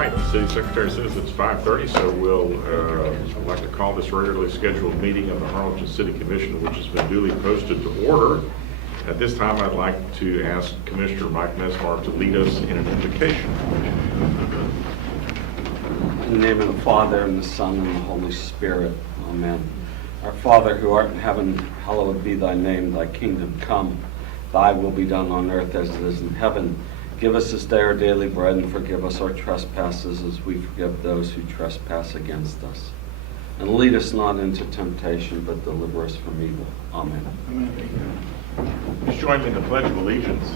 right, the city secretary says it's 5:30, so I'd like to call this regularly scheduled meeting of the Harlingen City Commission, which has been duly posted, to order. At this time, I'd like to ask Commissioner Mike Mesmar to lead us in an invocation. In the name of the Father, and the Son, and the Holy Spirit. Amen. Our Father, who art in heaven, hallowed be thy name. Thy kingdom come. Thy will be done on earth as it is in heaven. Give us this day our daily bread, and forgive us our trespasses as we forgive those who trespass against us. And lead us not into temptation, but deliver us from evil. Amen. Please join me in the Pledge of Allegiance.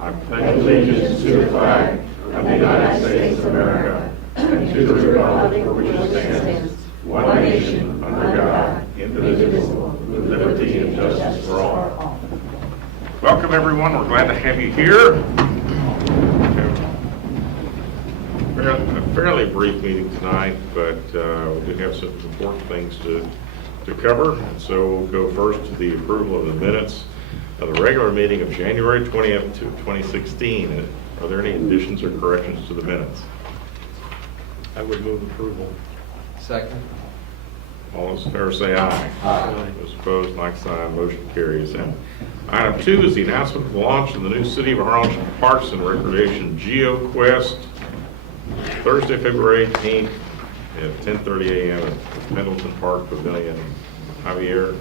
I pledge allegiance to the flag of the United States of America and to the republic for which it stands, one nation, under God, indivisible, with liberty and justice for all. Welcome, everyone. We're glad to have you here. A fairly brief meeting tonight, but we do have some important things to cover. And so we'll go first to the approval of the minutes of the regular meeting of January 20th, 2016. Are there any additions or corrections to the minutes? I would move approval. Second. All those in favor say aye. Aye. Those opposed, like sign. Motion carries. And item 2 is the announcement of the launch of the new City of Harlingen Parks and Recreation Geo-Quest, Thursday, February 18th at 10:30 a.m. at Pendleton Park Pavilion. Javier.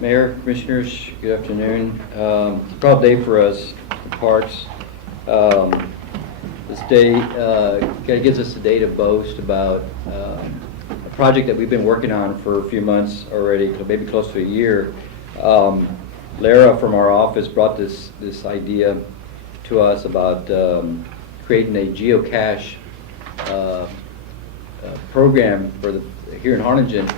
Mayor, Commissioners, good afternoon. It's a proud day for us, the parks. This day gives us a day to boast about a project that we've been working on for a few months already, maybe close to a year. Lara from our office brought this idea to us about creating a geocache program for here in Harlingen.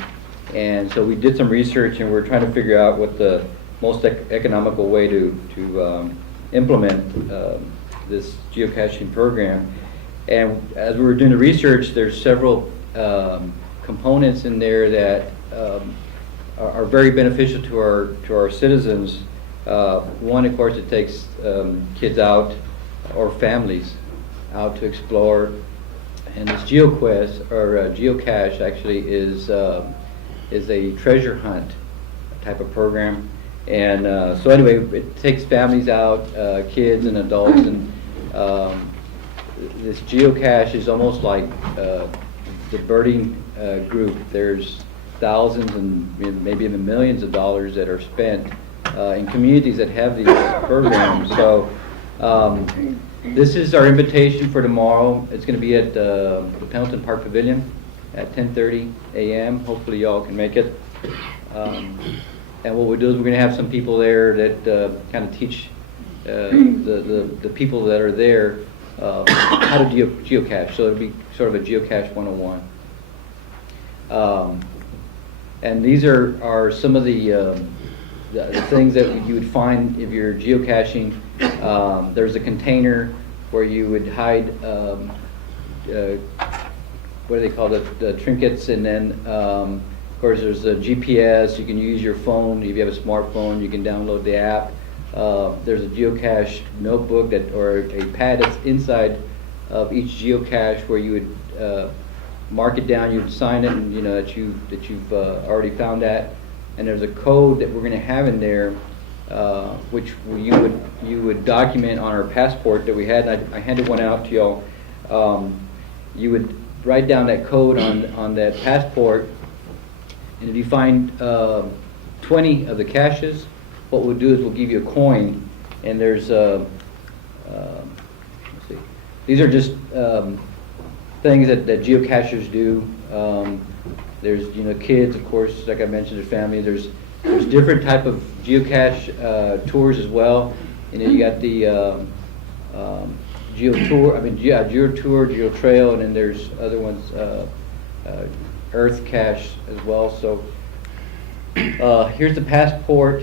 And so we did some research, and we're trying to figure out what the most economical way to implement this geocaching program. And as we were doing the research, there's several components in there that are very beneficial to our citizens. One, of course, it takes kids out or families out to explore. And this Geo-Quest or geocache actually is a treasure hunt type of program. And so anyway, it takes families out, kids and adults, and this geocache is almost like the birding group. There's thousands and maybe even millions of dollars that are spent in communities that have these programs. So this is our invitation for tomorrow. It's going to be at the Pendleton Park Pavilion at 10:30 a.m. Hopefully y'all can make it. And what we do is we're going to have some people there that kind of teach the people that are there how to geocache. So it'll be sort of a geocache 101. And these are some of the things that you would find if you're geocaching. There's a container where you would hide what do they call the trinkets, and then of course there's a GPS. You can use your phone. If you have a smartphone, you can download the app. There's a geocache notebook or a pad that's inside of each geocache where you would mark it down. You would sign it, and that you've already found that. And there's a code that we're going to have in there, which you would document on our passport that we had. I handed one out to y'all. You would write down that code on that passport, and if you find 20 of the caches, what we'll do is we'll give you a coin. And there's let's see, these are just things that geocachers do. There's kids, of course, like I mentioned, there's family. There's different type of geocache tours as well. You got the Geo Tour, Geo Trail, and then there's other ones, Earth Cache as well. So here's the passport.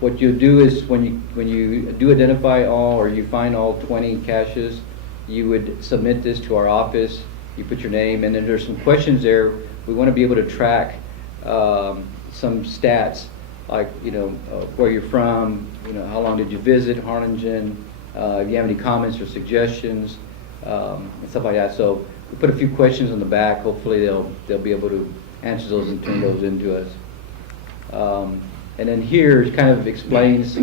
What you do is when you do identify all, or you find all 20 caches, you would submit this to our office. You put your name, and then there's some questions there. We want to be able to track some stats, like where you're from, how long did you visit Harlingen, if you have any comments or suggestions, and stuff like that. So we put a few questions on the back. Hopefully they'll be able to answer those and turn those into us. And then here it kind of explains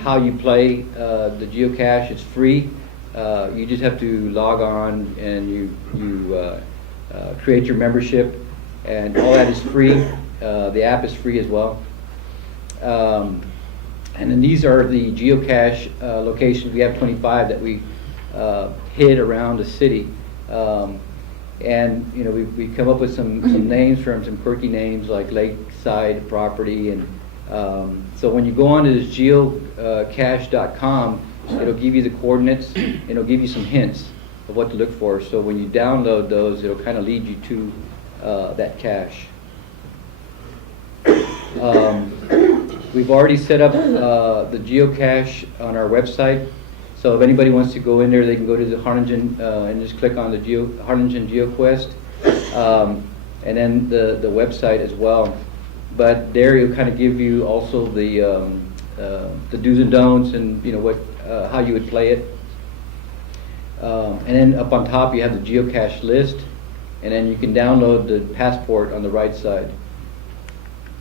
how you play the geocache. It's free. You just have to log on and you create your membership, and all that is free. The app is free as well. And then these are the geocache locations. We have 25 that we hid around the city. And you know, we come up with some names from some quirky names like Lakeside Property, and so when you go onto this geocache.com, it'll give you the coordinates, and it'll give you some hints of what to look for. So when you download those, it'll kind of lead you to that cache. We've already set up the geocache on our website. So if anybody wants to go in there, they can go to the Harlingen and just click on the Harlingen Geo-Quest, and then the website as well. But there it'll kind of give you also the do's and don'ts, and you know what how you would play it. And then up on top you have the geocache list, and then you can download the passport on the right side.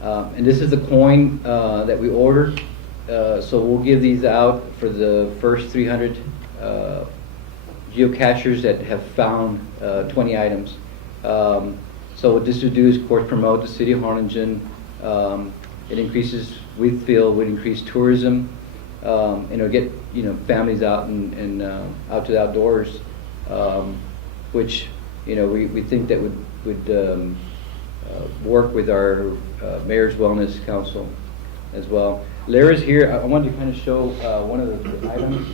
And this is the coin that we ordered. So we'll give these out for the first 300 geocachers that have found 20 items. So what this would do is, of course, promote the city of Harlingen. It increases, we feel, would increase tourism, and it'll get families out and out to the outdoors, which we think that would work with our Mayor's Wellness Council as well. Lara's here. I wanted to kind of show one of the items.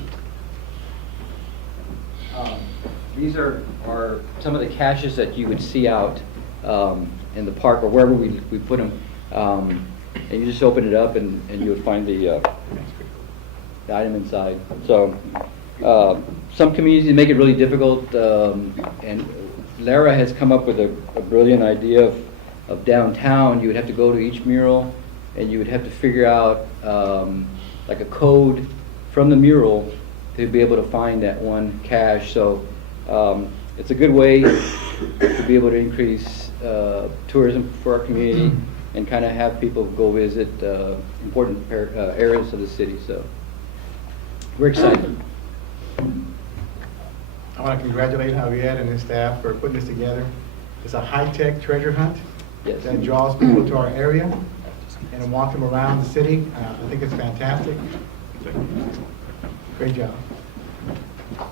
These are some of the caches that you would see out in the park or wherever we put them. And you just open it up and you would find the item inside. So some communities make it really difficult, and Lara has come up with a brilliant idea of downtown. You would have to go to each mural, and you would have to figure out like a code from the mural to be able to find that one cache. So it's a good way to be able to increase tourism for our community and kind of have people go visit important areas of the city. So we're excited. I want to congratulate Javier and his staff for putting this together. It's a high-tech treasure hunt Yes. that draws people to our area and walk them around the city. I think it's fantastic. Great job.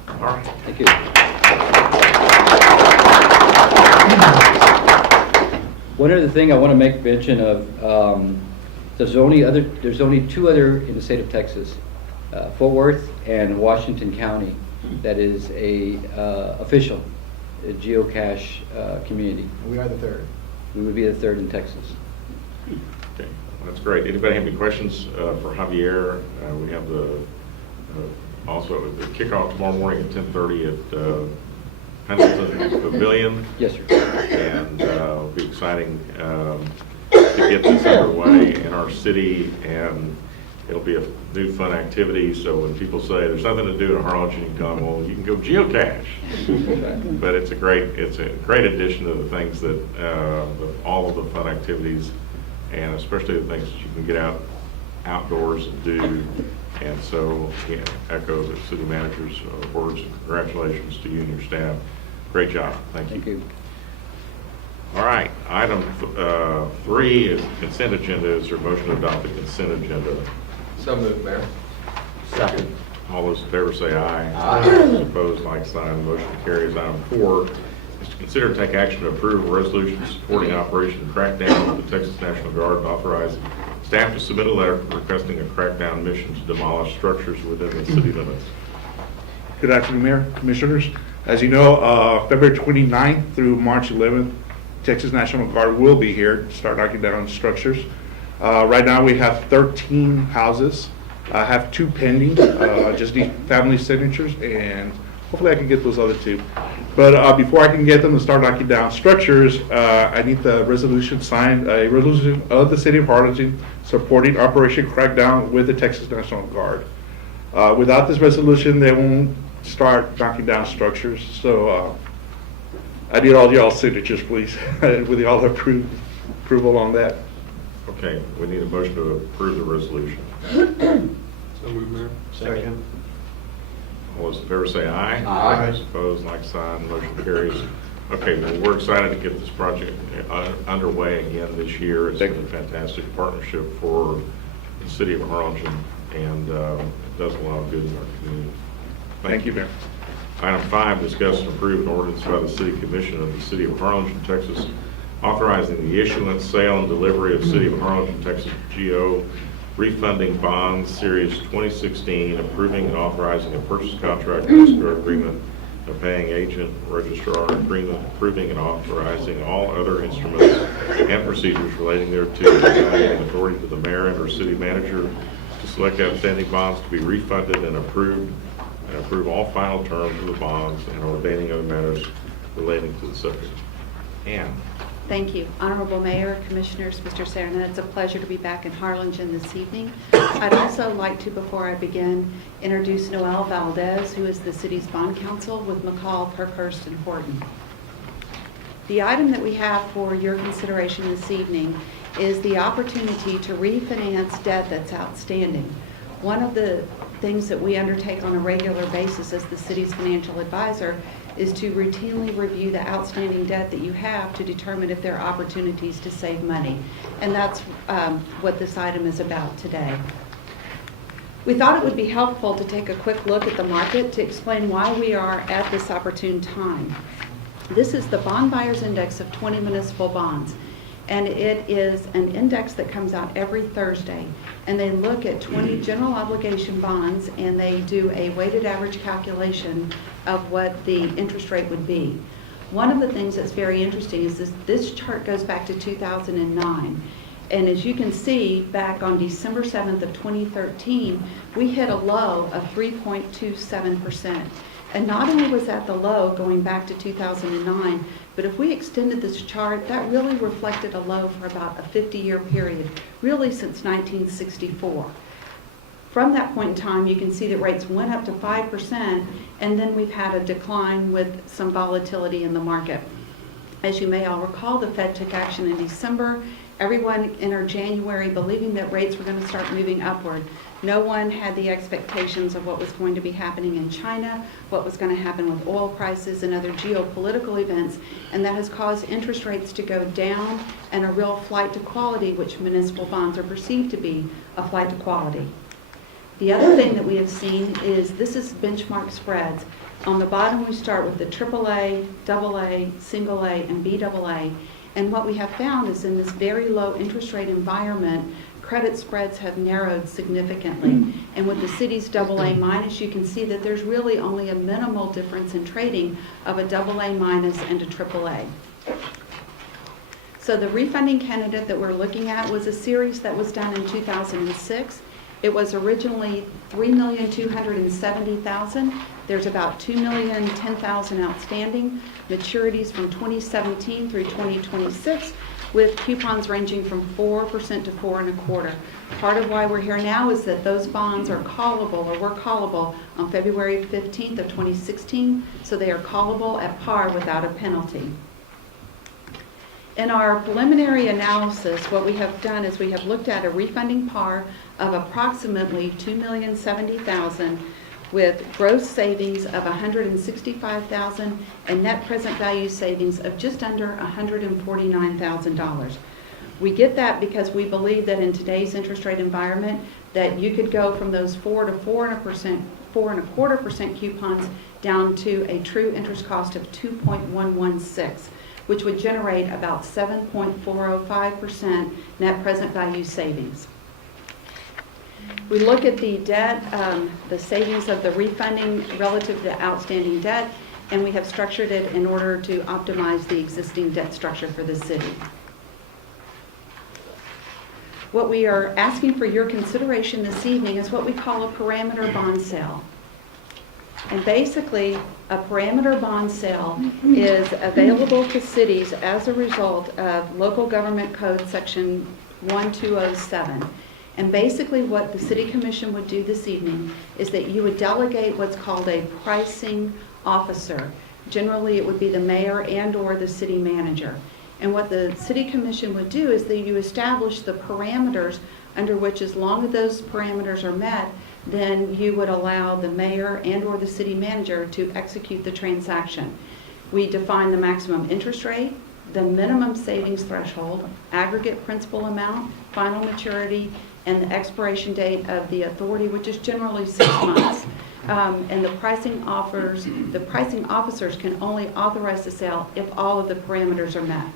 All right. Thank you. One other thing I want to make mention of, there's only two other in the state of Texas, Fort Worth and Washington County, that is a official geocache community. We are the third. We would be the third in Texas. Okay, that's great. Anybody have any questions for Javier? We have also the kickoff tomorrow morning at 10:30 at Pendleton Pavilion. Yes, sir. And it'll be exciting to get this underway in our city, and it'll be a new fun activity. So when people say there's nothing to do in Harlingen, you can tell them, well, you can go geocache. But it's a great addition to the things that all of the fun activities, and especially the things that you can get outdoors and do. And so, echo the city manager's words of congratulations to you and your staff. Great job. Thank you. Thank you. All right, item 3 is consent agenda. Is there a motion to adopt the consent agenda? So moved, Mayor. Second. All those in favor say aye. Aye. Those opposed, like sign. Motion carries. Item 4 is to consider and take action to approve a resolution supporting Operation Crackdown of the Texas National Guard and authorize staff to submit a letter requesting a crackdown mission to demolish structures within the city limits. Good afternoon, Mayor, Commissioners. As you know, February 29th through March 11th, Texas National Guard will be here to start knocking down structures. Right now we have 13 houses. I have 2 pending, just need family signatures, and hopefully I can get those other 2. But before I can get them to start knocking down structures, I need the resolution signed, a resolution of the City of Harlingen supporting Operation Crackdown with the Texas National Guard. Without this resolution, they won't start knocking down structures. So I need all y'all's signatures, please, with y'all approval on that. Okay, we need a motion to approve the resolution. So moved, Mayor. Second. All those in favor say aye. Aye. Opposed, like sign, motion carries. Okay, well, we're excited to get this project underway again this year. It's been a fantastic partnership for the city of Harlingen, and it does a lot of good in our community. Thank you, Mayor. Item 5, discuss and approve an ordinance by the City Commission of the City of Harlingen, Texas, authorizing the issuance, sale, and delivery of City of Harlingen, Texas Geo Refunding Bonds Series 2016, approving and authorizing a purchase contract and escrow agreement, a paying agent registrar agreement, approving and authorizing all other instruments and procedures relating thereto, providing authority to the mayor and or city manager to select outstanding bonds to be refunded and approve all final terms of the bonds and ordaining other matters relating to the subject. Ann. Thank you. Honorable Mayor, Commissioners, Mr. Serna, it's a pleasure to be back in Harlingen this evening. I'd also like to, before I begin, introduce Noel Valdez, who is the city's bond counsel with McCall, Parkhurst, and Horton. The item that we have for your consideration this evening is the opportunity to refinance debt that's outstanding. One of the things that we undertake on a regular basis as the city's financial advisor is to routinely review the outstanding debt that you have to determine if there are opportunities to save money. And that's what this item is about today. We thought it would be helpful to take a quick look at the market to explain why we are at this opportune time. This is the Bond Buyers Index of 20 municipal bonds. And it is an index that comes out every Thursday. And they look at 20 general obligation bonds, and they do a weighted average calculation of what the interest rate would be. One of the things that's very interesting is this chart goes back to 2009. And as you can see, back on December 7th of 2013, we hit a low of 3.27%. And not only was that the low going back to 2009, but if we extended this chart, that really reflected a low for about a 50-year period, really since 1964. From that point in time, you can see that rates went up to 5%, and then we've had a decline with some volatility in the market. As you may all recall, the Fed took action in December. Everyone entered January believing that rates were going to start moving upward. No one had the expectations of what was going to be happening in China, what was going to happen with oil prices and other geopolitical events, and that has caused interest rates to go down and a real flight to quality, which municipal bonds are perceived to be a flight to quality. The other thing that we have seen is this is benchmark spreads. On the bottom, we start with the AAA, AA, single A, and BAA. And what we have found is in this very low interest rate environment, credit spreads have narrowed significantly. And with the city's AA minus, you can see that there's really only a minimal difference in trading of a AA minus and a AAA. So the refunding candidate that we're looking at was a series that was done in 2006. It was originally $3,270,000. There's about $2,010,000 outstanding. Maturities from 2017 through 2026, with coupons ranging from 4% to 4.25%. Part of why we're here now is that those bonds are callable, or were callable, on February 15th of 2016, so they are callable at par without a penalty. In our preliminary analysis, what we have done is we have looked at a refunding par of approximately $2,070,000 with gross savings of $165,000 and net present value savings of just under $149,000. We get that because we believe that in today's interest rate environment that you could go from those 4 to 4.25% coupons down to a true interest cost of 2.116, which would generate about 7.405% net present value savings. We look at the debt, the savings of the refunding relative to outstanding debt, and we have structured it in order to optimize the existing debt structure for the city. What we are asking for your consideration this evening is what we call a parameter bond sale. And basically, a parameter bond sale is available to cities as a result of Local Government Code Section 1207. And basically what the City Commission would do this evening is that you would delegate what's called a pricing officer. Generally, it would be the mayor and/or the city manager. And what the City Commission would do is that you establish the parameters under which, as long as those parameters are met, then you would allow the mayor and/or the city manager to execute the transaction. We define the maximum interest rate, the minimum savings threshold, aggregate principal amount, final maturity, and the expiration date of the authority, which is generally 6 months. And the pricing officers can only authorize the sale if all of the parameters are met.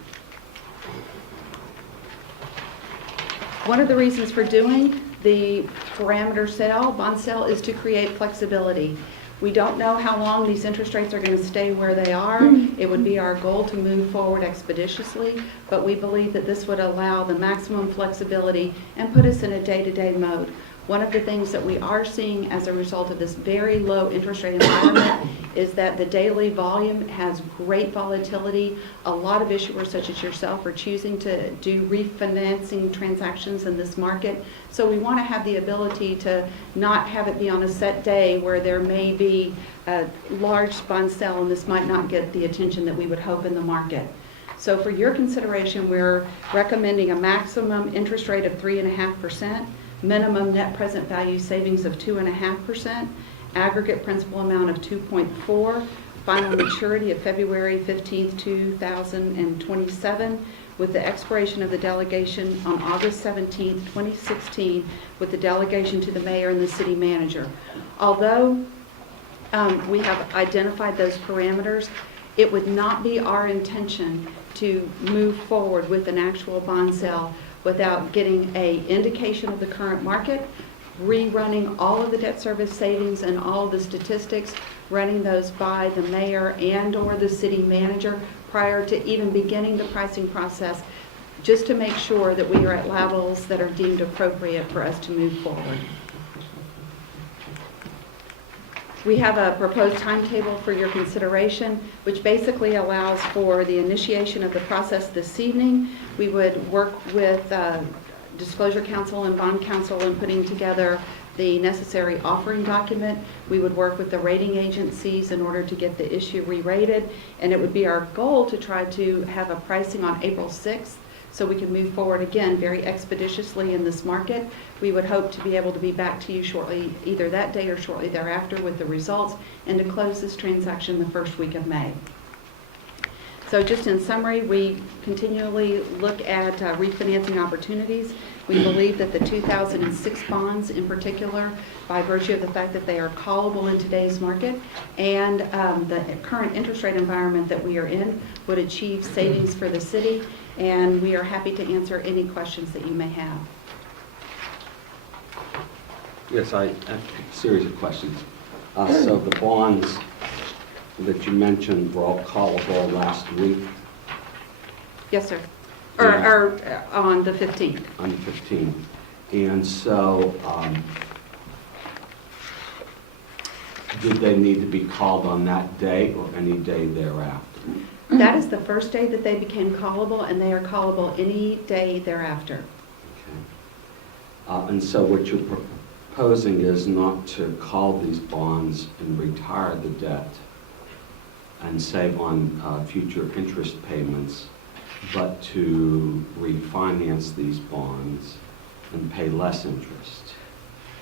One of the reasons for doing the parameter sale, bond sale, is to create flexibility. We don't know how long these interest rates are going to stay where they are. It would be our goal to move forward expeditiously, but we believe that this would allow the maximum flexibility and put us in a day-to-day mode. One of the things that we are seeing as a result of this very low interest rate environment is that the daily volume has great volatility. A lot of issuers such as yourself are choosing to do refinancing transactions in this market. So we want to have the ability to not have it be on a set day where there may be a large bond sale and this might not get the attention that we would hope in the market. So for your consideration, we're recommending a maximum interest rate of 3.5%. Minimum net present value savings of 2.5%, aggregate principal amount of 2.4, final maturity of February 15th, 2027, with the expiration of the delegation on August 17th, 2016, with the delegation to the mayor and the city manager. Although we have identified those parameters, it would not be our intention to move forward with an actual bond sale without getting an indication of the current market, rerunning all of the debt service savings and all of the statistics, running those by the mayor and/or the city manager prior to even beginning the pricing process, just to make sure that we are at levels that are deemed appropriate for us to move forward. We have a proposed timetable for your consideration, which basically allows for the initiation of the process this evening. We would work with Disclosure Council and Bond Council in putting together the necessary offering document. We would work with the rating agencies in order to get the issue re-rated, and it would be our goal to try to have a pricing on April 6th so we can move forward again very expeditiously in this market. We would hope to be able to be back to you shortly, either that day or shortly thereafter, with the results and to close this transaction the first week of May. So just in summary, we continually look at refinancing opportunities. We believe that the 2006 bonds in particular, by virtue of the fact that they are callable in today's market and the current interest rate environment that we are in, would achieve savings for the city, and we are happy to answer any questions that you may have. Yes, I have a series of questions. So the bonds that you mentioned were all callable last week Yes, sir. Yeah. Or on the 15th. on the 15th. And so did they need to be called on that day or any day thereafter? That is the first day that they became callable, and they are callable any day thereafter. Okay. And so what you're proposing is not to call these bonds and retire the debt and save on future interest payments, but to refinance these bonds and pay less interest.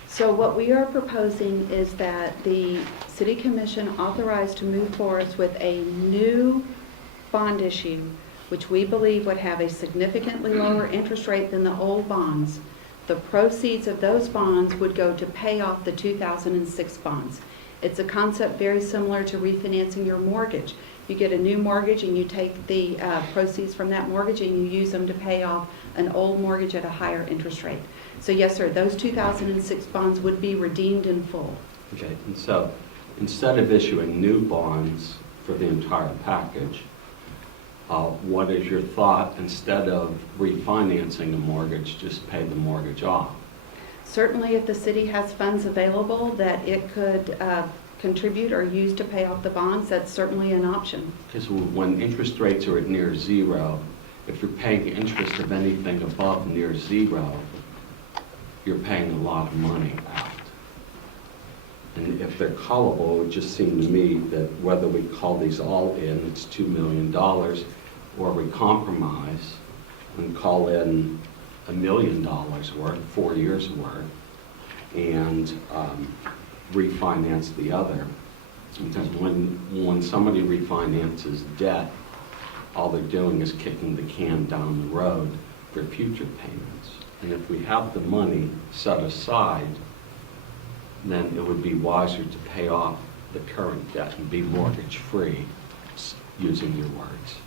So what we are proposing is that the City Commission authorized to move forward with a new bond issue, which we believe would have a significantly lower interest rate than the old bonds. The proceeds of those bonds would go to pay off the 2006 bonds. It's a concept very similar to refinancing your mortgage. You get a new mortgage and you take the proceeds from that mortgage and you use them to pay off an old mortgage at a higher interest rate. So yes, sir, those 2006 bonds would be redeemed in full. Okay, and so instead of issuing new bonds for the entire package, what is your thought, instead of refinancing a mortgage, just pay the mortgage off? Certainly, if the city has funds available that it could contribute or use to pay off the bonds, that's certainly an option. Because when interest rates are at near zero, if you're paying interest of anything above near zero, you're paying a lot of money out. And if they're callable, it would just seem to me that whether we call these all in, it's $2 million, or we compromise and call in $1 million worth, 4 years worth, and refinance the other. Because when somebody refinances debt, all they're doing is kicking the can down the road for future payments. And if we have the money set aside, then it would be wiser to pay off the current debt and be mortgage-free, using your words.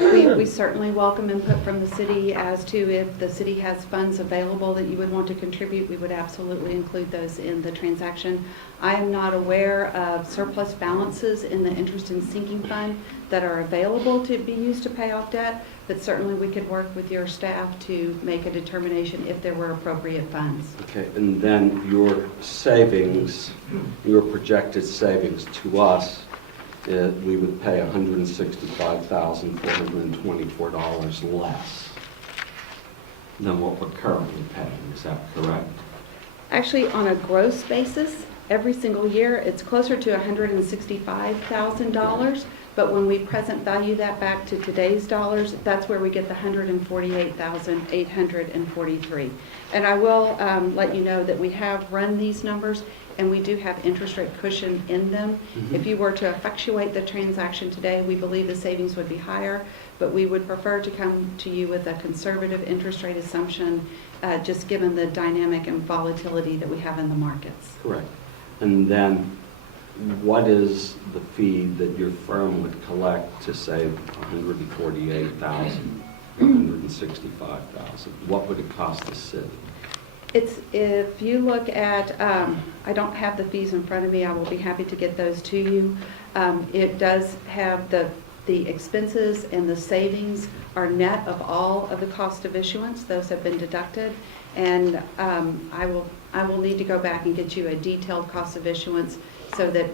We certainly welcome input from the city as to if the city has funds available that you would want to contribute. We would absolutely include those in the transaction. I am not aware of surplus balances in the interest and sinking fund that are available to be used to pay off debt, but certainly we could work with your staff to make a determination if there were appropriate funds. Okay, and then your savings, your projected savings to us, we would pay $165,424 less than what we're currently paying. Is that correct? Actually, on a gross basis, every single year, it's closer to $165,000. But when we present value that back to today's dollars, that's where we get the $148,843. And I will let you know that we have run these numbers, and we do have interest rate cushion in them. If you were to effectuate the transaction today, we believe the savings would be higher, but we would prefer to come to you with a conservative interest rate assumption, just given the dynamic and volatility that we have in the markets. Correct. And then what is the fee that your firm would collect to save $148,000, $165,000? What would it cost the city? If you look at, I don't have the fees in front of me, I will be happy to get those to you. It does have the expenses and the savings are net of all of the cost of issuance. Those have been deducted. And I will need to go back and get you a detailed cost of issuance so that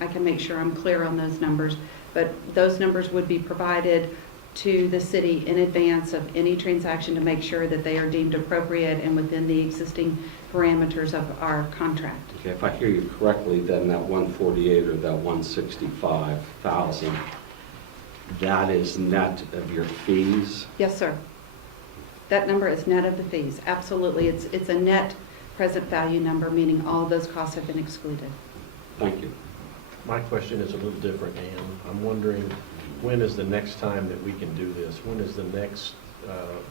I can make sure I'm clear on those numbers. But those numbers would be provided to the city in advance of any transaction to make sure that they are deemed appropriate and within the existing parameters of our contract. Okay, if I hear you correctly, then that 148 or that 165,000, that is net of your fees? Yes, sir. That number is net of the fees. Absolutely. It's a net present value number, meaning all of those costs have been excluded. Thank you. My question is a little different, Ann. I'm wondering, when is the next time that we can do this? When is the next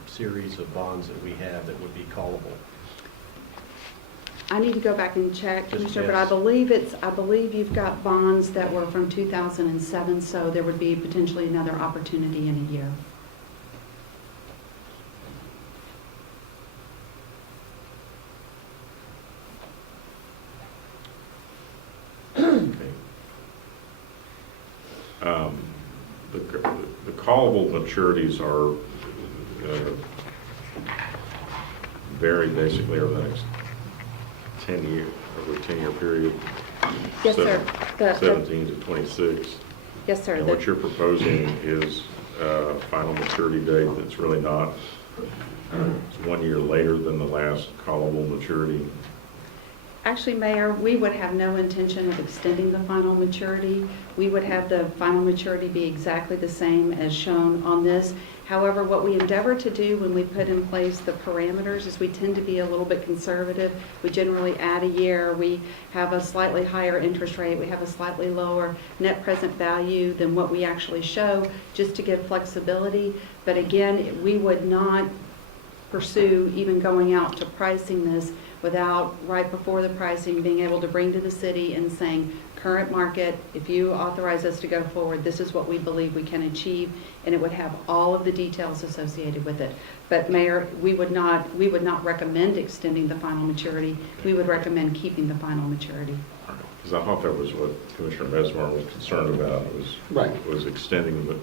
series of bonds that we have that would be callable? I need to go back and check, Just Commissioner, but guess. I believe you've got bonds that were from 2007, so there would be potentially another opportunity in a year. Okay. The callable maturities are vary basically over the next 10 year, over a 10-year period. Yes, sir. 17 to 26. Yes, sir. And what you're proposing is a final maturity date that's really not, it's 1 year later than the last callable maturity. Actually, Mayor, we would have no intention of extending the final maturity. We would have the final maturity be exactly the same as shown on this. However, what we endeavor to do when we put in place the parameters is we tend to be a little bit conservative. We generally add a year. We have a slightly higher interest rate. We have a slightly lower net present value than what we actually show, just to give flexibility. But again, we would not pursue even going out to pricing this without, right before the pricing, being able to bring to the city and saying, current market, if you authorize us to go forward, this is what we believe we can achieve, and it would have all of the details associated with it. But Mayor, we would not recommend extending the final maturity. We would recommend keeping the final maturity. Because I thought that was what Commissioner Mesmer was concerned about, was extending the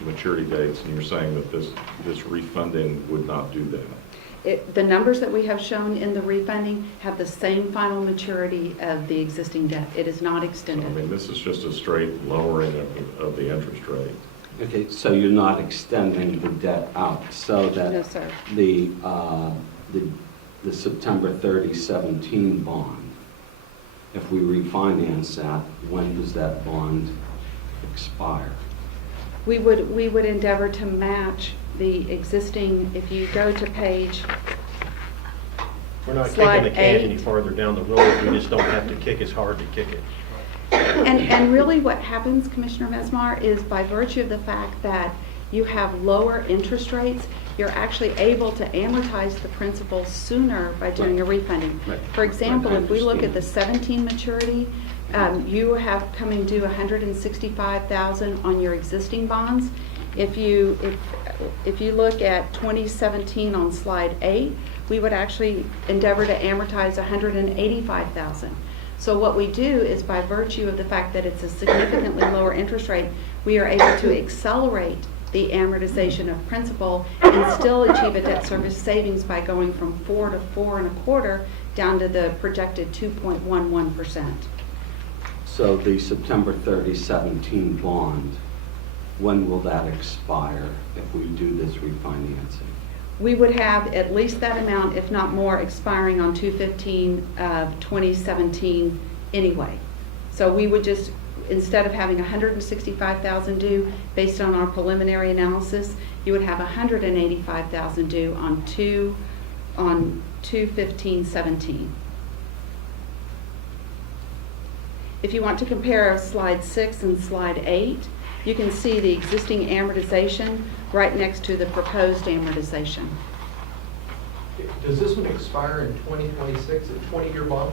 maturity dates, and you're saying that this refunding would not do that. The numbers that we have shown in the refunding have the same final maturity of the existing debt. It is not So, extended. I mean, this is just a straight lowering of the interest rate. Okay, so you're not extending the debt out so that No, sir. the September 30, 17 bond, if we refinance that, when does that bond expire? We would endeavor to match the existing, if you go to page, We're not Slide kicking the can any 8. farther down the road, we just don't have to kick as hard to kick it. and really what happens, Commissioner Mesmar, is by virtue of the fact that you have lower interest rates, you're actually able to amortize the principal sooner by doing a refunding. Right. For example, Right, I if we look at the understand. 17 maturity, you have coming due $165,000 on your existing bonds. If you look at 2017 on slide 8, we would actually endeavor to amortize $185,000. So what we do is, by virtue of the fact that it's a significantly lower interest rate, we are able to accelerate the amortization of principal and still achieve a debt service savings by going from 4 to 4 1/4 down to the projected 2.11%. So the September 30, 17 bond, when will that expire if we do this refinancing? We would have at least that amount, if not more, expiring on 2/15 of 2017 anyway. So we would just, instead of having $165,000 due based on our preliminary analysis, you would have $185,000 due on 2/15/17. If you want to compare slide 6 and slide 8, you can see the existing amortization right next to the proposed amortization. Does this one expire in 2026, a 20-year bond?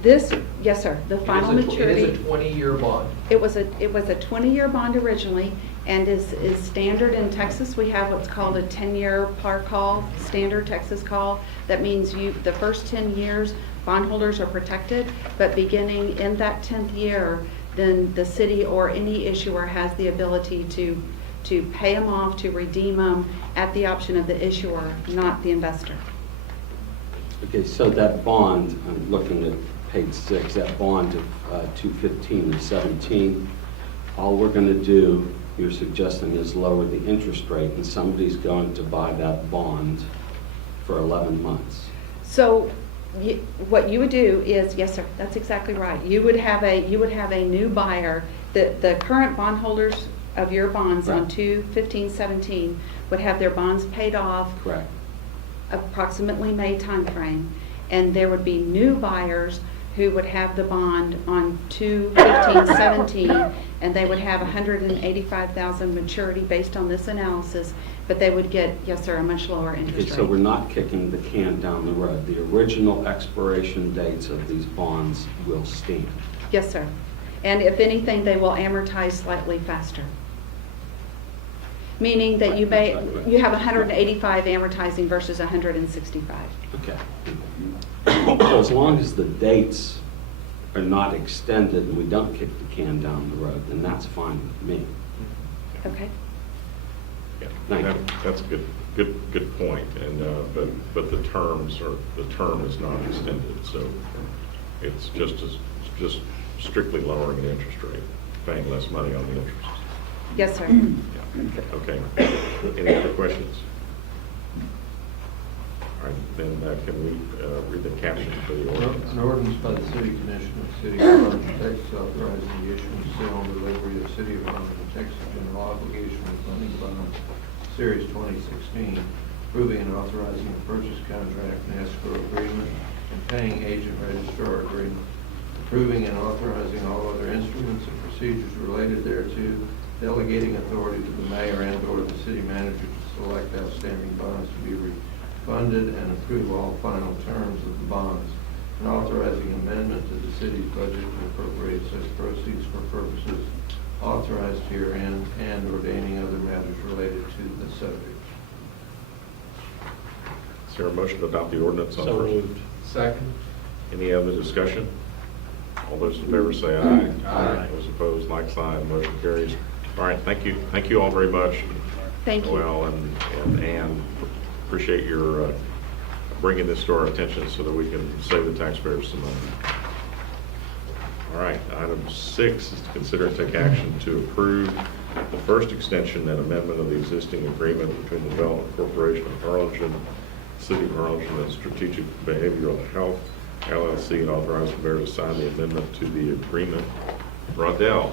This, yes, sir, the final It is maturity. a 20-year bond. It was a 20-year bond originally, and is standard in Texas. We have what's called a 10-year par call, standard Texas call. That means the first 10 years, bondholders are protected, but beginning in that 10th year, then the city or any issuer has the ability to pay them off, to redeem them at the option of the issuer, not the investor. Okay, so that bond, I'm looking at page 6, that bond of 2/15 and 17, all we're going to do, you're suggesting, is lower the interest rate, and somebody's going to buy that bond for 11 months. So what you would do is, yes, sir, that's exactly right. You would have a new buyer. The current bondholders of your bonds on Right. 2/15/17 would have their bonds paid off Correct. approximately May timeframe, and there would be new buyers who would have the bond on 2/15/17, and they would have $185,000 maturity based on this analysis, but they would get, yes, sir, a much lower Okay, interest so we're rate. not kicking the can down the road. The original expiration dates of these bonds will stand. Yes, sir. And if anything, they will amortize slightly faster. Meaning that you have 185 amortizing versus 165. Okay. So as long as the dates are not extended and we don't kick the can down the road, then that's fine with me. Okay? Yeah, Thank you. That's a good point, and, but the term is not extended, so it's just strictly lowering the interest rate, paying less money on the interest. Yes, sir. Yeah, okay. Any other questions? All right, then can we read the caption for the ordinance? An ordinance by the City Commission of the City of Harlingen, Texas, authorizing the issuance, sale, and delivery of City of Harlingen, Texas general obligation refunding bonds, Series 2016, approving and authorizing a purchase contract and escrow agreement, and paying agent registrar agreement, approving and authorizing all other instruments and procedures related thereto, delegating authority to the mayor and/or the city manager to select outstanding bonds to be refunded and approve all final terms of the bonds, and authorizing amendment to the city's budget to appropriate such proceeds for purposes authorized herein, and ordaining other matters related to the subject. Is there a motion to adopt the ordinance on So first? moved. Second. Any other discussion? All those in favor say aye. Aye. Those opposed, like sign, motion carries. All right, thank you all very much. Thank you. Well, and Ann, appreciate your bringing this to our attention so that we can save the taxpayers some money. All right, item 6 is to consider and take action to approve the first extension and amendment of the existing agreement between the Development Corporation of Harlingen, City of Harlingen, and Strategic Behavioral Health LLC, and authorize the mayor to sign the amendment to the agreement. Rondell.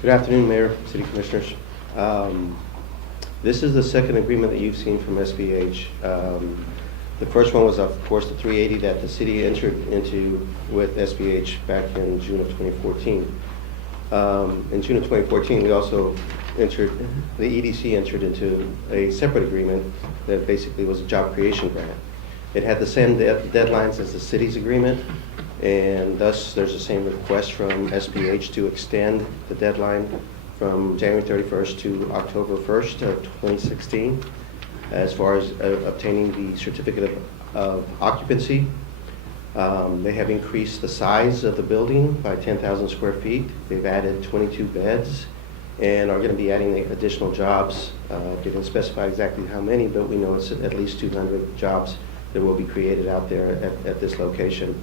Good afternoon, Mayor, City Commissioners. This is the second agreement that you've seen from SBH. The first one was, of course, the 380 that the city entered into with SBH back in June of 2014. In June of 2014, we also the EDC entered into a separate agreement that basically was a job creation grant. It had the same deadlines as the city's agreement, and thus there's the same request from SBH to extend the deadline from January 31st to October 1st of 2016 as far as obtaining the certificate of occupancy. They have increased the size of the building by 10,000 square feet. They've added 22 beds and are going to be adding additional jobs. They didn't specify exactly how many, but we know it's at least 200 jobs that will be created out there at this location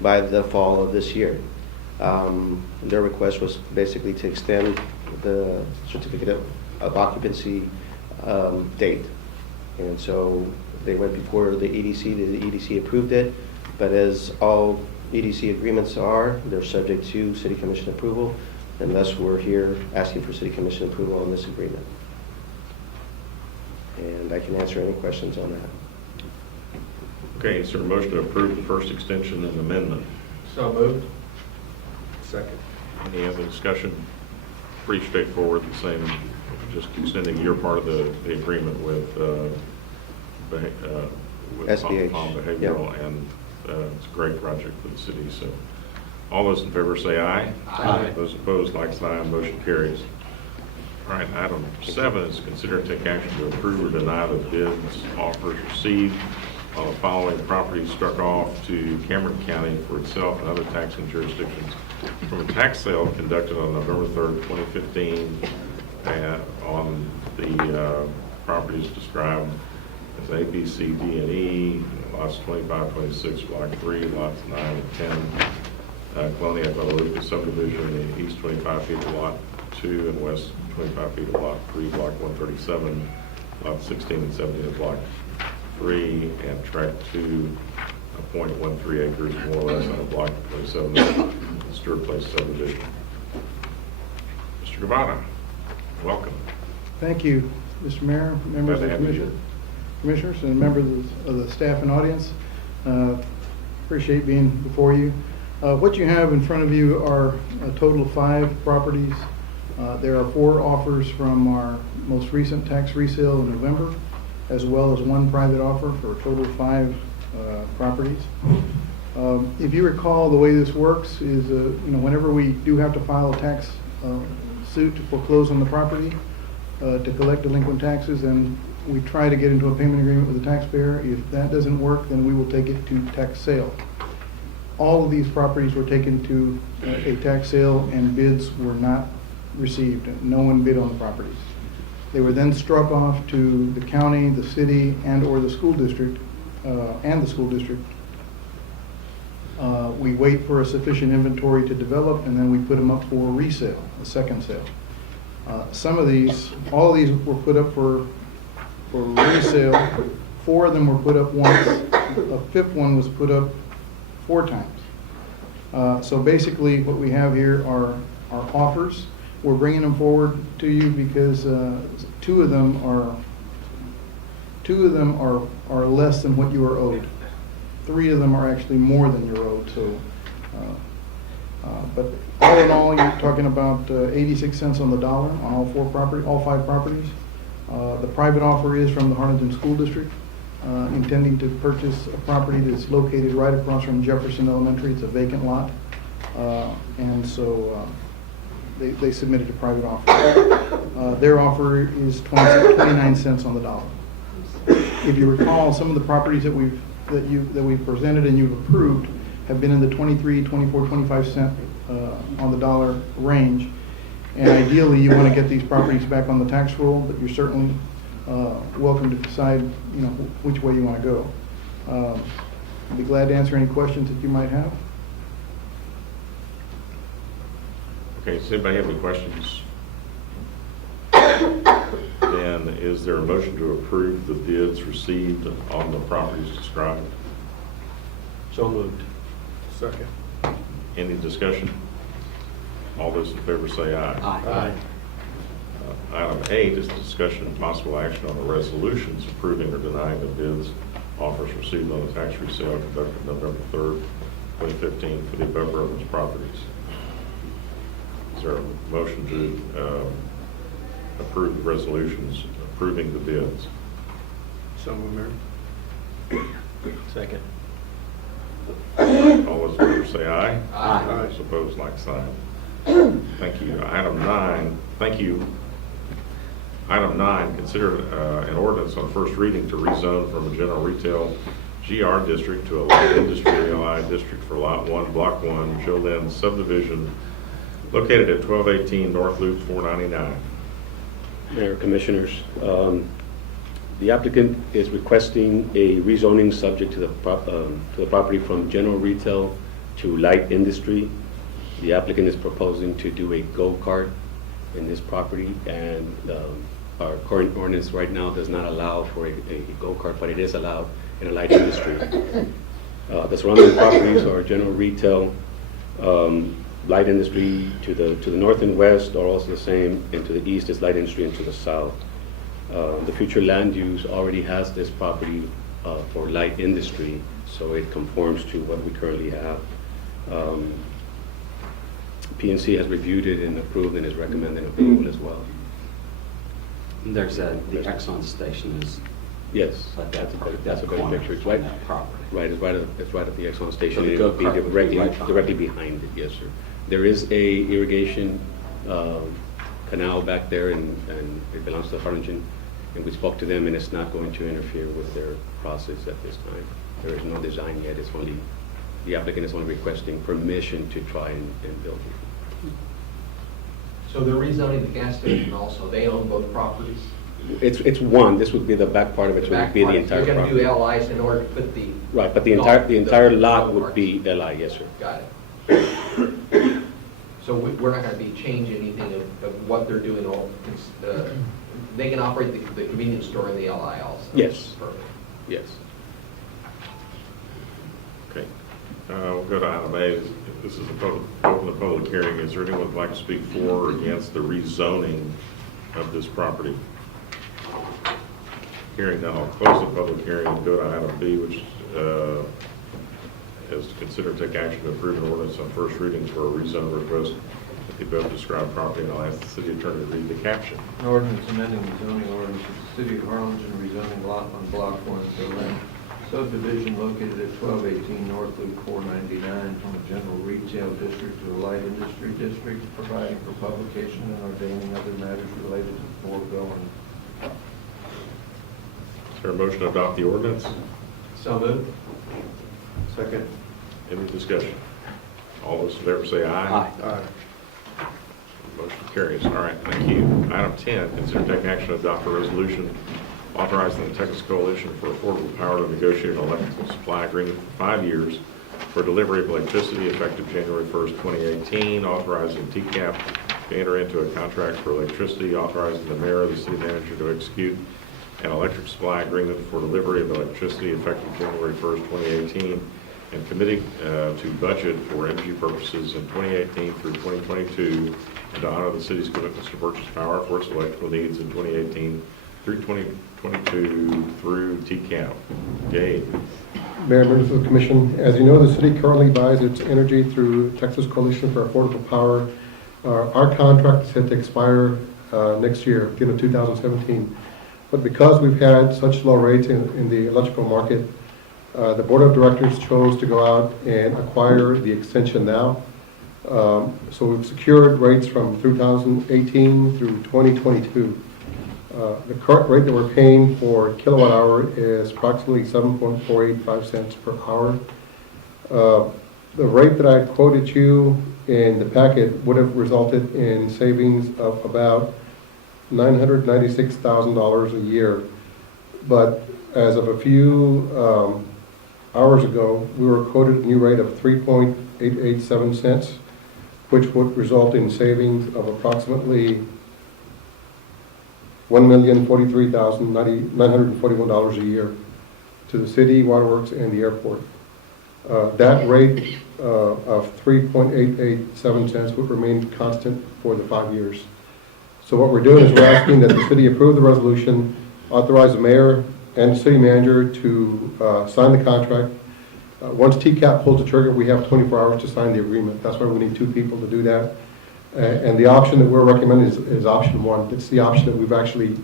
by the fall of this year. Their request was basically to extend the certificate of occupancy date. And so they went before the EDC. The EDC approved it, but as all EDC agreements are, they're subject to City Commission approval, and thus we're here asking for City Commission approval on this agreement. And I can answer any questions on that. Okay, is there a motion to approve the first extension and amendment? So moved. Second. Any other discussion? Pretty straightforward, the same, just extending your part of the agreement with SBH. on behavioral, Yep. and it's a great project for the city. So all those in favor say aye. Aye. Those opposed, like sign. Motion carries. All right, item 7 is consider and take action to approve or deny the bids, offers received on the following properties struck off to Cameron County for itself and other taxing jurisdictions from a tax sale conducted on November 3rd, 2015, on the properties described as A, B, C, D, and E, lots 25, 26, block 3, lots 9 and 10, Colonia Guadalupe subdivision in the east 25 feet of lot 2 and west 25 feet of lot 3, block 137, lot 16 and 17 of block 3, and tract 2, 0.13 acres more or less on a block 27 Stewart Place subdivision. Mr. Guevara, welcome. Thank you, Mr. Mayor, members of Glad the to have you commissioners, and members of the staff and audience. Appreciate being before you. What you have in front of you are a total of 5 properties. There are 4 offers from our most recent tax resale in November, as well as 1 private offer for a total of 5 properties. If you recall, the way this works is, whenever we do have to file a tax suit to foreclose on the property, to collect delinquent taxes, and we try to get into a payment agreement with the taxpayer. If that doesn't work, then we will take it to tax sale. All of these properties were taken to a tax sale, and bids were not received. No one bid on the properties. They were then struck off to the county, the city, and/or the school district, We wait for a sufficient inventory to develop, and then we put them up for resale, a second sale. All of these were put up for resale. 4 of them were put up once. A 5th one was put up 4 times. So basically, what we have here are offers. We're bringing them forward to you because 2 of them are less than what you are owed. 3 of them are actually more than you're owed. So, but all in all, you're talking about 86 cents on the dollar on all 5 properties. The private offer is from the Harlingen School District, intending to purchase a property that's located right across from Jefferson Elementary. It's a vacant lot, and so they submitted a private offer. Their offer is 29 cents on the dollar. If you recall, some of the properties that we've presented and you've approved have been in the 23, 24, 25 cent on the dollar range. And ideally, you want to get these properties back on the tax roll, but you're certainly welcome to decide, which way you want to go. I'd be glad to answer any questions that you might have. Okay, does anybody have any questions? Then is there a motion to approve the bids received on the properties described? So moved. Second. Any discussion? All those in favor say aye. Aye. Item 8 is discussion and possible action on the resolutions approving or denying the bids offers received on the tax resale conducted November 3rd, 2015 for the above referenced properties. Is there a motion to approve the resolutions approving the bids? So moved, Mayor. Second. All those in favor say aye. Aye. Those opposed, like sign. Thank you. Item 9, thank you. Item 9, consider an ordinance on first reading to rezone from a general retail GR district to a light industry LI district for Lot 1, Block 1, Jolene subdivision located at 1218 North Loop 499. Mayor, Commissioners, the applicant is requesting a rezoning subject to the property from general retail to light industry. The applicant is proposing to do a go-kart in this property, and our current ordinance right now does not allow for a go-kart, but it is allowed in a light industry. The surrounding properties are general retail, light industry to the north and west are also the same, and to the east is light industry, and to the south. The future land use already has this property for light industry, so it conforms to what we currently have. PNC has reviewed it and approved and is recommending approval as well. There's the Exxon station is Yes, at that's a that better corner picture. It's from right, that property. right, it's right at the Exxon station. So the It will be go-kart would be directly, right behind directly it. behind it, yes, sir. There is a irrigation canal back there, and it belongs to Harlingen. And we spoke to them, and it's not going to interfere with their process at this time. There is no design yet. It's only, the applicant is only requesting permission to try and build it. So they're rezoning the gas station also, they own both properties? It's one, this would be the back part of it, so it back would be the part, entire You're property. gonna do LIs in order to put the... Right, but the golf- entire the lot golf would carts. be LI, yes, sir. Got it. So we're not gonna be changing anything of what they're doing, they can operate the convenience store in the LI also? Yes. Perfect. Yes. Okay. We'll go to item A. This is open the public hearing. Is there anyone who would like to speak for or against the rezoning of this property? Hearing none, I'll close the public hearing and go to item B, which is to consider and take action to approve an ordinance on first reading for a rezone request at the above described property, and I'll ask the city attorney to read the caption. An ordinance amending the zoning ordinance of the city of Harlingen, rezoning lot on block 1, Jolene subdivision located at 1218 North Loop 499 from a general retail district to a light industry district, providing for publication and ordaining other matters related to the foregoing. Is there a motion to adopt the ordinance? So moved. Second. Any discussion? All those in favor say aye. Aye. Motion carries. All right, thank you. Item 10, consider taking action to adopt a resolution authorizing the Texas Coalition for Affordable Power to negotiate an electrical supply agreement for 5 years for delivery of electricity effective January 1st, 2018, authorizing TCAP to enter into a contract for electricity, authorizing the mayor or the city manager to execute an electric supply agreement for delivery of electricity effective January 1st, 2018, and committing to budget for energy purposes in 2018 through 2022, and to honor the city's commitments to purchase power for its electrical needs in 2018 through 2022 through TCAP. Gabe. Mayor, members of the commission, as you know, the city currently buys its energy through Texas Coalition for Affordable Power. Our contract is set to expire next year, at the end of 2017. But because we've had such low rates in the electrical market, the board of directors chose to go out and acquire the extension now. So we've secured rates from 2018 through 2022. The current rate that we're paying for kilowatt hour is approximately 7.485 cents per hour. The rate that I quoted you in the packet would have resulted in savings of about $996,000 a year. But as of a few hours ago, we were quoted a new rate of 3.887 cents, which would result in savings of approximately $1,043,941 a year to the city, waterworks, and the airport. That rate of 3.887 cents would remain constant for the 5 years. So what we're doing is we're asking that the city approve the resolution, authorize the mayor and the city manager to sign the contract. Once TCAP pulls the trigger, we have 24 hours to sign the agreement. That's why we need 2 people to do that. And the option that we're recommending is option 1. It's the option that we've actually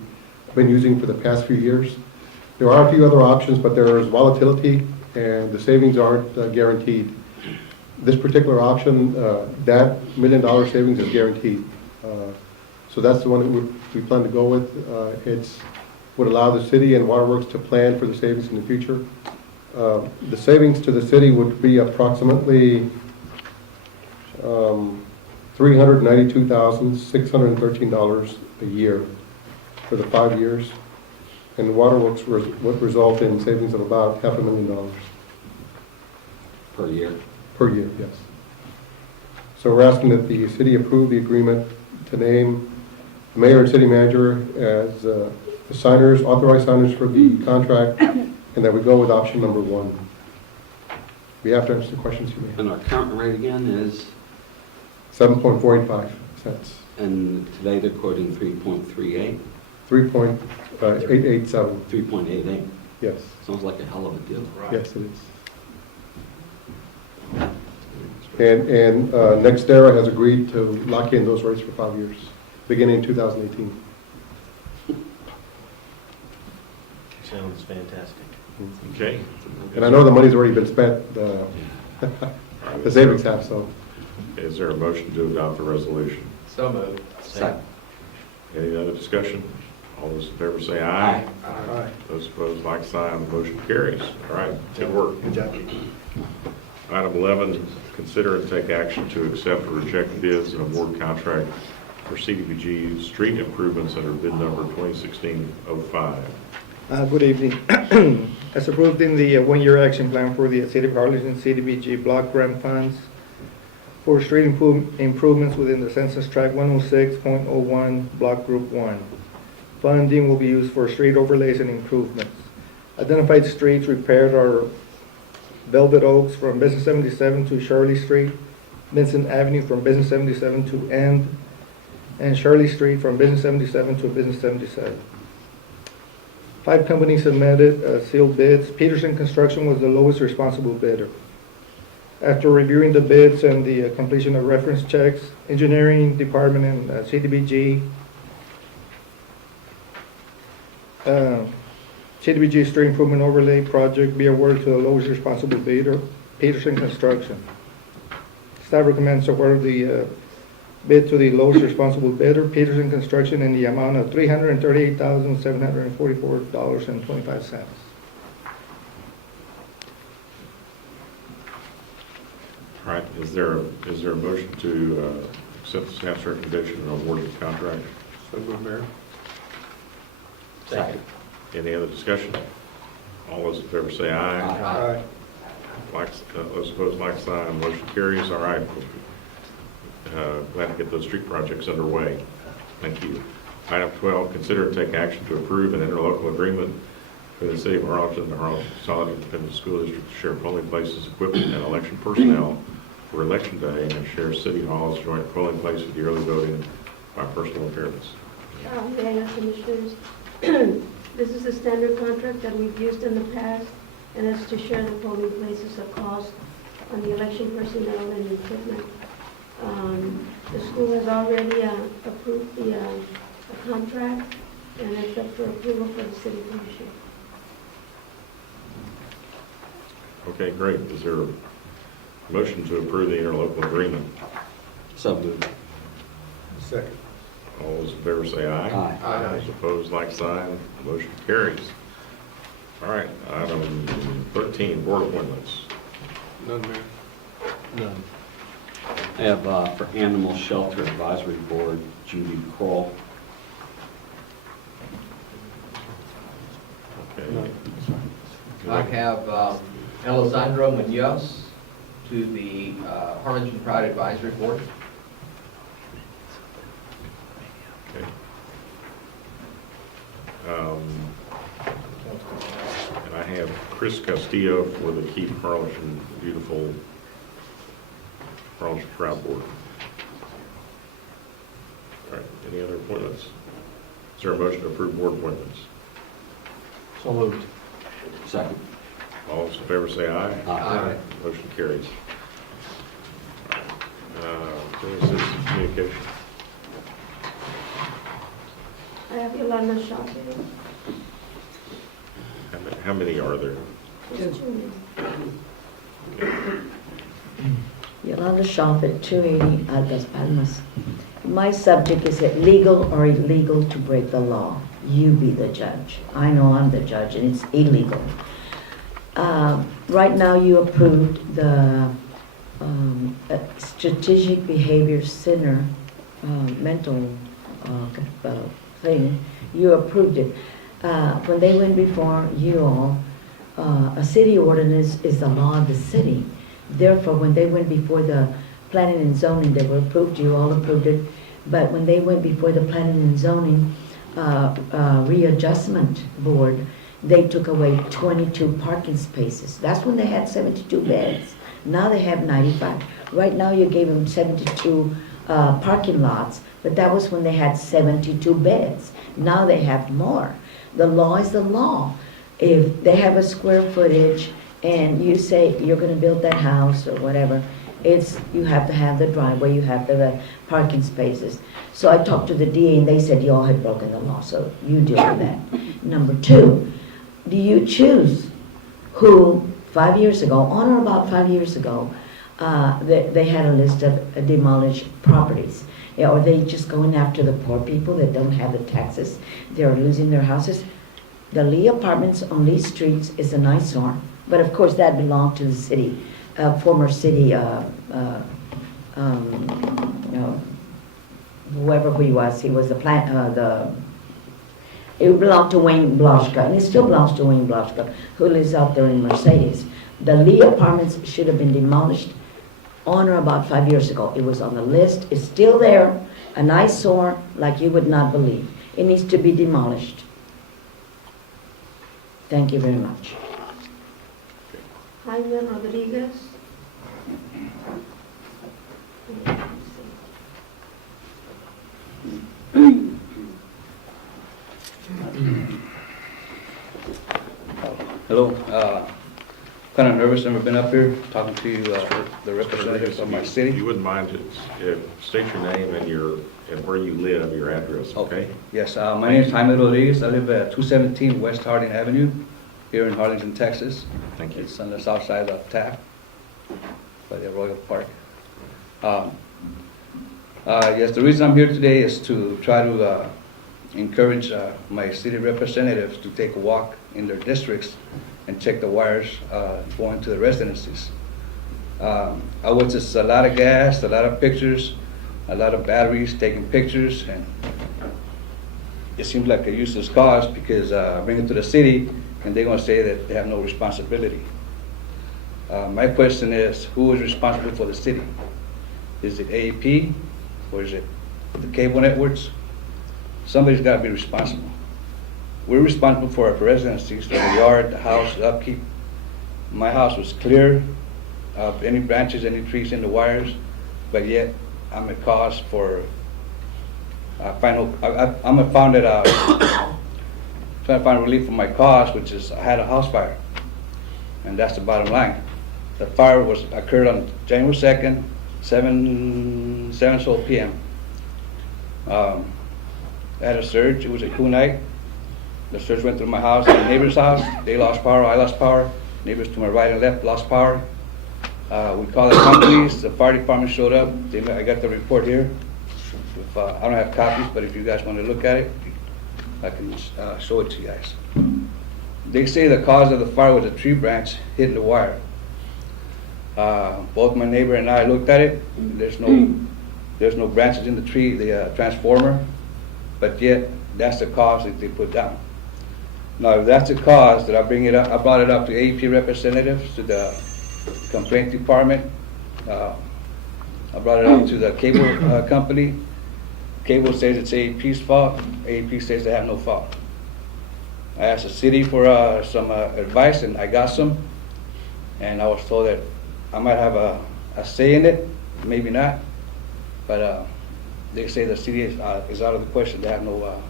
been using for the past few years. There are a few other options, but there is volatility and the savings aren't guaranteed. This particular option, that $1 million savings is guaranteed. So that's the one that we plan to go with. It's would allow the city and waterworks to plan for the savings in the future. The savings to the city would be approximately $392,613 a year for the 5 years. And the waterworks would result in savings of about $500,000 Per year. per year, yes. So we're asking that the city approve the agreement to name the mayor and city manager as the signers, authorized signers for the contract, and that we go with option number 1. We have to answer the questions you may have. And our current rate again is, 7.485 cents. and today they're quoting 3.38, 3.887. 3.88. Yes, Sounds like a hell of a deal. yes, it is. And NextEra has agreed to lock in those rates for 5 years, beginning in 2018. Sounds fantastic. Okay. And I know the money's already been spent, the savings have, so. Is there a motion to adopt the resolution? So moved. Second. Any other discussion? All those in favor say aye. Aye. Those opposed, like sign. The motion carries. All right, good work. Good job. Item 11, consider and take action to accept or reject bids and award contract for CDBG Street Improvements under bid number 2016-05. Good evening. As approved in the one-year action plan for the City of Harlingen CDBG block grant funds for street improvements within the Census Tract 106.01 Block Group 1. Funding will be used for street overlays and improvements. Identified streets repaired are Velvet Oaks from Business 77 to Shirley Street, Vincent Avenue from Business 77 to End, and Shirley Street from Business 77 to Business 77. 5 companies submitted sealed bids. Peterson Construction was the lowest responsible bidder. After reviewing the bids and the completion of reference checks, Engineering Department and CDBG Street Improvement Overlay Project be awarded to the lowest responsible bidder, Peterson Construction. Staff recommends award the bid to the lowest responsible bidder, Peterson Construction, in the amount of $338,744.25. All right, is there a motion to accept the staff's recommendation and award the contract? So moved, Mayor. Second. Any other discussion? All those in favor say aye. Aye. Those opposed, like sign. Motion carries. All right. Glad to get those street projects underway. Thank you. Item 12, consider and take action to approve an interlocal agreement for the City of Harlingen and the Harlingen Consolidated Independent School District to share polling places, equipment, and election personnel for Election Day, and share City Hall's joint polling place with the early voting by personal appearance. Mayor, Commissioners, this is a standard contract that we've used in the past, and it's to share the polling places of cost on the election personnel and equipment. The school has already approved the contract, and it's up for approval for the City Commission. Okay, great. Is there a motion to approve the interlocal agreement? So moved. Second. All those in favor say aye. Aye. Those opposed, like sign. Motion carries. All right, item 13, board appointments. None, Mayor. None. I have for Animal Shelter Advisory Board, Judy Kroll. Okay. I have Alessandro Munoz to the Harlingen Pride Advisory Board. Okay. have Chris Castillo for the Keep Harlingen Beautiful Harlingen Trout Board. All right, any other appointments? Is there a motion to approve board appointments? So moved. Second. All those in favor say aye. Aye. Motion carries. Citizens communication. I have Yolanda Shopping. How many are there? Yolanda Shop at 280 Altas Palmas. My subject is it legal or illegal to break the law? You be the judge. I know I'm the judge and it's illegal. Right now you approved the Strategic Behavior Center mental thing. You approved it. When they went before you all, a city ordinance is the law of the city. Therefore, when they went before the planning and zoning, they were approved, you all approved it. But when they went before the planning and zoning readjustment board, they took away 22 parking spaces. That's when they had 72 beds. Now they have 95. Right now you gave them 72 parking lots, but that was when they had 72 beds. Now they have more. The law is the law. If they have a square footage and you say you're going to build that house or whatever, you have to have the driveway, you have the parking spaces. So I talked to the DA and they said you all had broken the law, so you deal with that. Number two, do you choose who 5 years ago, on or about 5 years ago, they had a list of demolished properties? Are they just going after the poor people that don't have the taxes? They're losing their houses. The Lee Apartments on Lee Streets is an eyesore, but of course that belonged to the city, former city, whoever he was the it belonged to Wayne Blaschka, and it still belongs to Wayne Blaschka, who lives out there in Mercedes. The Lee Apartments should have been demolished on or about 5 years ago. It was on the list. It's still there, an eyesore like you would not believe. It needs to be demolished. Thank you very much. Jaime Rodriguez. Hello, kind of nervous, never been up here, talking to you, the representatives of my city. You wouldn't mind state your name and where you live, your address, okay? Yes, my name is Jaime Rodriguez. I live at 217 West Harding Avenue here in Harlingen, Texas. Thank you. It's on the south side of Taft by the Royal Park. Yes, the reason I'm here today is to try to encourage my city representatives to take a walk in their districts and check the wires going to the residencies. I was just a lot of gas, a lot of pictures, a lot of batteries taking pictures, and it seems like a useless cause because I bring it to the city and they're going to say that they have no responsibility. My question is, who is responsible for the city? Is it AEP or is it the cable networks? Somebody's got to be responsible. We're responsible for our residencies, the yard, the house, the upkeep. My house was clear of any branches, any trees in the wires, but yet I'm at cause for I'm trying to find relief for my cause, which is I had a house fire, and that's the bottom line. The fire occurred on January 2nd, 7 p.m. I had a surge. It was a cool night. The surge went through my house, my neighbor's house. They lost power. I lost power. Neighbors to my right and left lost power. We called the companies. The fire department showed up. I got the report here. I don't have copies, but if you guys want to look at it, I can show it to you guys. They say the cause of the fire was a tree branch hitting the wire. Both my neighbor and I looked at it. There's no branches in the tree, the transformer, but yet that's the cause that they put down. Now, if that's the cause, that I brought it up to AEP representatives, to the complaint department. I brought it up to the cable company. Cable says it's AEP's fault. AEP says they have no fault. I asked the city for some advice, and I got some. And I was told that I might have a say in it, maybe not. But they say the city is out of the question. They have no,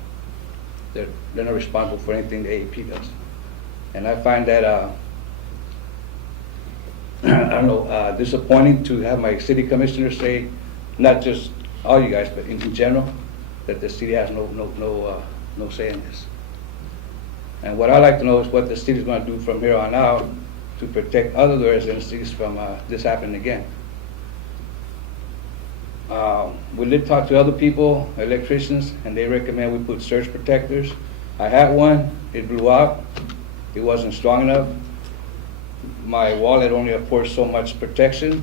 they're not responsible for anything the AEP does. And I find that, I don't know, disappointing to have my city commissioner say, not just all you guys, but in general, that the city has no say in this. And what I'd like to know is what the city's gonna do from here on out to protect other residencies from this happening again. We did talk to other people, electricians, and they recommend we put surge protectors. I had one, it blew out, it wasn't strong enough. My wallet only affords so much protection.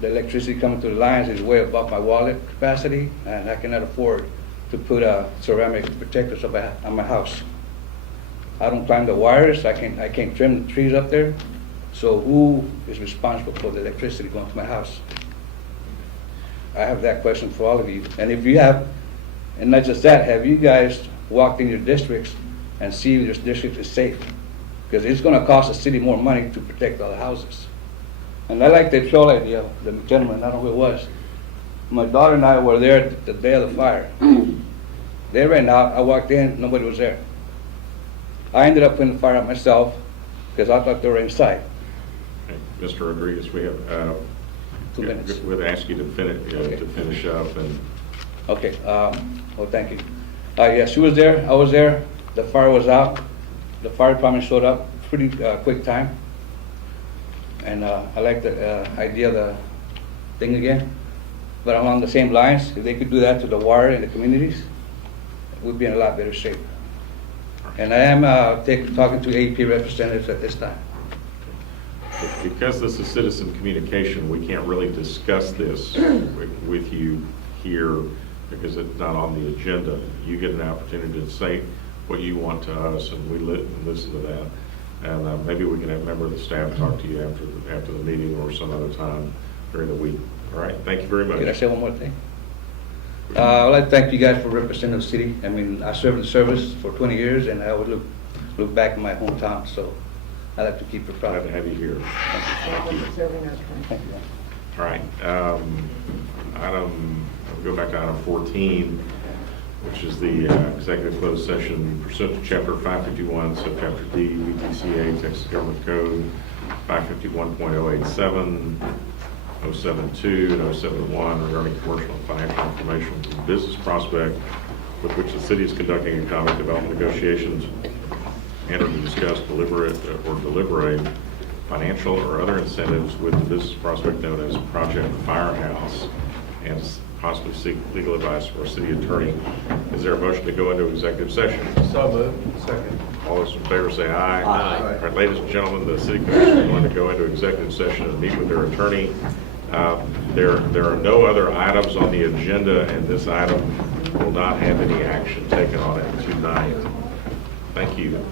The electricity coming through the lines is way above my wallet capacity, and I cannot afford to put ceramic protectors up on my house. I don't climb the wires, I can't trim the trees up there. So who is responsible for the electricity going to my house? I have that question for all of you. And if you have, and not just that, have you guys walked in your districts and see if your district is safe? Because it's gonna cost the city more money to protect all the houses. And I like the troll idea, the gentleman, I don't know who it was. My daughter and I were there the day of the fire. They ran out, I walked in, nobody was there. I ended up putting the fire out myself because I thought they were inside. Okay. Mr. Rodriguez, we have 2 minutes. We'll ask you to finish up and. Okay, well, thank you. Yeah, she was there, I was there, the fire was out. The fire department showed up pretty quick time. And I like the idea of the thing again. But along the same lines, if they could do that to the water in the communities, we'd be in a lot better shape. And I am talking to AEP representatives at this time. Because this is citizen communication, we can't really discuss this with you here because it's not on the agenda. You get an opportunity to say what you want to us, and we listen to that. And maybe we can have a member of the staff talk to you after the meeting or some other time during the week. All right, thank you very much. Can I say one more thing? I'd like to thank you guys for representing the city. I mean, I served in the service for 20 years, and I would look back in my hometown, so I like to keep it proud. Glad to have you here. Thank you. Thank you. All right, I'll go back to item 14, which is the executive closed session pursuant to Chapter 551, Subchapter D, VTCA, Texas Government Code, 551.087, 072, and 071 regarding commercial and financial information from business prospect with which the city is conducting economic development negotiations and or to discuss, deliberate financial or other incentives with the business prospect known as Project Firehouse, and possibly seek legal advice from our city attorney. Is there a motion to go into executive session? So moved. Second. All those in favor say aye. Aye. All right, ladies and gentlemen, the city commission is going to go into executive session and meet with their attorney. There are no other items on the agenda, and this item will not have any action taken on it tonight. Thank you.